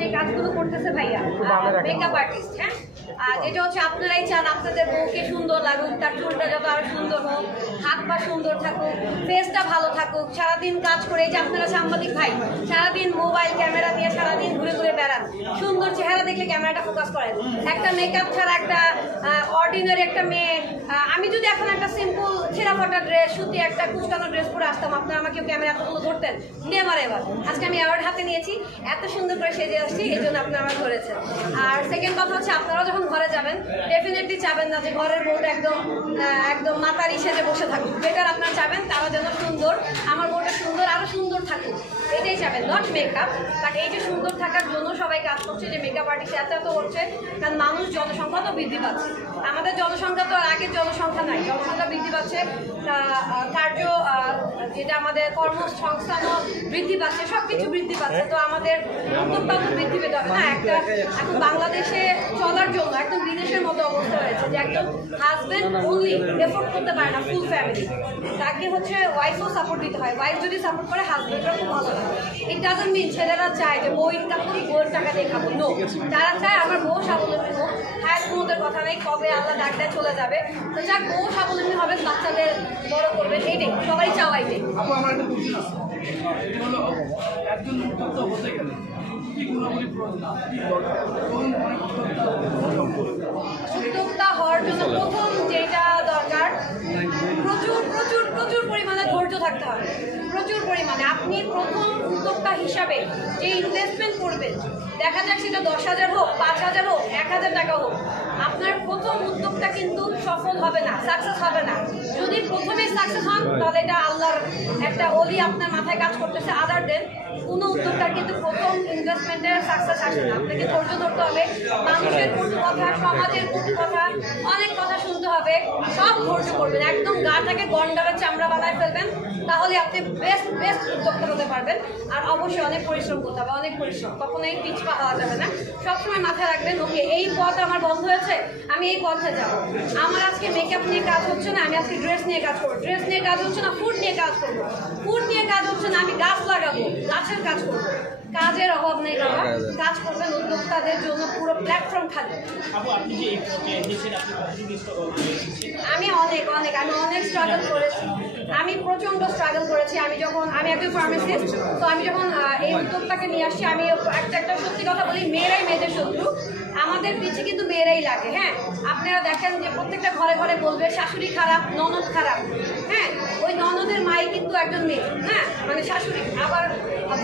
যে কাজগুলো করতেছে ভাইয়া মেকআপ আর্টিস্ট, হ্যাঁ, যেটা হচ্ছে আপনারাই চান আপনাদের বউকে সুন্দর লাগুক, তার চুলটা যত আরো সুন্দর হোক, হাত পা সুন্দর থাকুক, ফেসটা ভালো থাকুক, সারাদিন কাজ করে, এই যে আপনারা সাংবাদিক ভাই সারাদিন মোবাইল ক্যামেরা নিয়ে সারাদিন ঘুরে ঘুরে বেড়ান, সুন্দর চেহারা দেখলে ক্যামেরাটা ফোকাস করেন। একটা মেকআপ ছাড়া একটা অর্ডিনারি একটা মেয়ে, আমি যদি এখন একটা সিম্পল ছেঁড়া ফাটা ড্রেস, সুতি একটা কুচকানো ড্রেস পরে আসতাম, আপনারা আমাকে ক্যামেরা এতগুলো ধরতেন নেভার এভার। আজকে আমি অ্যাওয়ার্ড হাতে নিয়েছি, এত সুন্দর করে সেজে আসছি, এই জন্য আপনারা আমার ধরেছেন। আর সেকেন্ড কথা হচ্ছে, আপনারা যখন ঘরে যাবেন ডেফিনেটলি চাবেন না যে ঘরের বউটা একদম একদম মাতারি সেজে বসে থাকুক। বেটার আপনারা চাবেন তারা যেন সুন্দর, আমার বউটা সুন্দর, আরো সুন্দর থাকুক, এটাই চাবেন, নট মেকআপ। বাট এই যে সুন্দর থাকার জন্য সবাই কাজ করছে, যে মেকআপ আর্টিস্ট এত হচ্ছে, কারণ মানুষ জনসংখ্যা তো বৃদ্ধি পাচ্ছে, আমাদের জনসংখ্যা তো আর আগের জনসংখ্যা নাই, জনসংখ্যা বৃদ্ধি পাচ্ছে, কার্য যেটা আমাদের কর্মসংস্থানও বৃদ্ধি পাচ্ছে, সবকিছু বৃদ্ধি পাচ্ছে, তো আমাদের উদ্যোগটাও তো বৃদ্ধি পেতে হবে না। একটা এখন বাংলাদেশে চলার জন্য একদম বিদেশের মতো অবস্থা হয়েছে, যে একদম হাজবেন্ড অনলি এফোর্ড করতে পারে না ফুল ফ্যামিলি, তাকে হচ্ছে ওয়াইফও সাপোর্ট দিতে হয়, ওয়াইফ যদি সাপোর্ট করে হাজবেন্ডরা খুব ভালো লাগে। ইট ডাজন্ট মিন ছেলেরা চায় যে বউ ইনকাম করি, বউয়ের টাকা দিয়ে খাবো, নো, তারা চায় আমার বউ স্বাবলম্বী হোক। হ্যাঁ, কোনোদের কথা নেই কবে আল্লাহ ডাক দেয় চলে যাবে, তো যাক বউ স্বাবলম্বী হবে, বাচ্চাদের বড় করবে, এইটাই সবাই চাওয়া, এইটাই। উদ্যোক্তা হওয়ার জন্য প্রথম যেটা দরকার, প্রচুর প্রচুর প্রচুর পরিমাণে ধৈর্য থাকতে হবে, প্রচুর পরিমাণে। আপনি প্রথম উদ্যোক্তা হিসাবে যে ইনভেস্টমেন্ট করবেন, দেখা যাক সেটা 10,000 হোক, 5,000 হোক, 1,000 টাকা হোক, আপনার প্রথম উদ্যোগটা কিন্তু সফল হবে না, সাকসেস হবে না। যদি প্রথমে সাকসেস হন তাহলে এটা আল্লাহর একটা ওলি আপনার মাথায় কাজ করতেছে। আদার দেন কোনো উদ্যোক্তার কিন্তু প্রথম ইনভেস্টমেন্টের সাকসেস আসে না। আপনাকে ধৈর্য ধরতে হবে, মানুষের কটু কথা, সমাজের কটু কথা, অনেক কথা শুনতে হবে, সব ধৈর্য করবেন, একদম গাটাকে গন্ডারের চামড়া বানায় ফেলবেন, তাহলে আপনি বেস্ট উদ্যোক্তা হতে পারবেন। আর অবশ্যই অনেক পরিশ্রম করতে হবে, অনেক পরিশ্রম, কখনোই পিছপা হওয়া যাবে না। সবসময় মাথায় রাখবেন, ওকে এই পথ আমার বন্ধ হয়েছে, আমি এই পথে যাবো। আমার আজকে মেকআপ নিয়ে কাজ হচ্ছে না, আমি আজকে ড্রেস নিয়ে কাজ করবো, ড্রেস নিয়ে কাজ হচ্ছে না, ফুড নিয়ে কাজ করবো, ফুড নিয়ে কাজ হচ্ছে না, আমি গাছ লাগাবো, গাছের কাজ করবো। কাজের অভাব নেই বাবা, কাজ করবেন, উদ্যোক্তাদের জন্য পুরো প্ল্যাটফর্ম খালি। আমি অনেক স্ট্রাগল করেছি, আমি প্রচন্ড স্ট্রাগল করেছি। আমি একজন ফার্মাসিস্ট, তো আমি যখন এই উদ্যোক্তাকে নিয়ে আসছি, আমি একটা সত্যি কথা বলি, মেয়েরাই মেয়েদের শত্রু, আমাদের পিছিয়ে কিন্তু মেয়েরাই লাগে। হ্যাঁ, আপনারা দেখেন যে প্রত্যেকটা ঘরে ঘরে বলবে শাশুড়ি খারাপ, ননদ খারাপ, হ্যাঁ, ওই ননদের মাই কিন্তু একজন মেয়ে, হ্যাঁ, মানে শাশুড়ি, আবার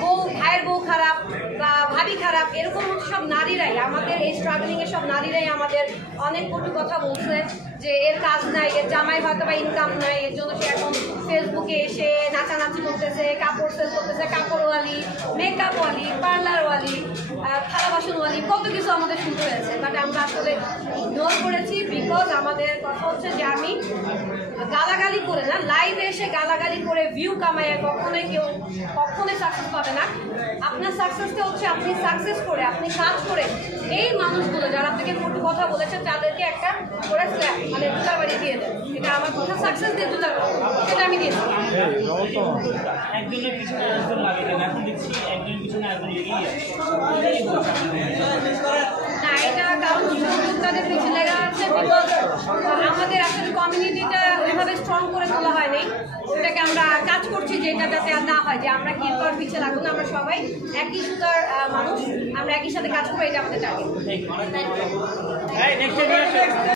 বউ, ভাইয়ের বউ খারাপ বা ভাবি খারাপ, এরকম হচ্ছে সব নারীরাই, আমাদের এই স্ট্রাগলিং এর সব নারীরাই আমাদের অনেক কটু কথা বলছে, যে এর কাজ নাই, এর জামাই হয়তো বা ইনকাম নাই, এর জন্য সে এখন ফেসবুকে এসে নাচানাচি করতেছে, কাপড় সেল করতেছে, কাপড়ওয়ালি, মেকআপওয়ালি, পার্লারওয়ালি, থালা বাসনওয়ালি, কত কিছু আমাদের শুনতে হয়েছে। বাট আমরা আসলে ইগনোর করেছি, বিকজ আমাদের কথা হচ্ছে যে আমি গালাগালি করে না, লাইভে এসে গালাগালি করে ভিউ কামাইয়া কখনোই সাকসেস পাবে না। আপনার সাকসেসটা হচ্ছে আপনি সাকসেস করে, আপনি কাজ করে, এই মানুষগুলো যারা আপনাকে কটু কথা বলেছে তাদেরকে একটা করে স্ল্যাপ, মানে জুতার বাড়ি দিয়ে দেন। এটা আমার কথা, সাকসেস দিয়ে জুতার, সেটা আমি দিয়েছি। একজনের পিছনে একজন লাগে, এখন দেখছি একজনের পিছনে একজন লেগেই আছে। না, এটা কারণ উদ্যোক্তাদের পিছনে লেগে আছে, বিকজ আমাদের আসলে কমিউনিটিটা ওইভাবে স্ট্রং করে তোলা হয়নি। ওইটাকে আমরা কাজ করছি যে এটা যাতে আর না হয়, যে আমরা কি পর পিছিয়ে লাগবো না, আমরা সবাই একই সুতার মানুষ, আমরা একই সাথে কাজ করবো, এটা আমাদের টার্গেট।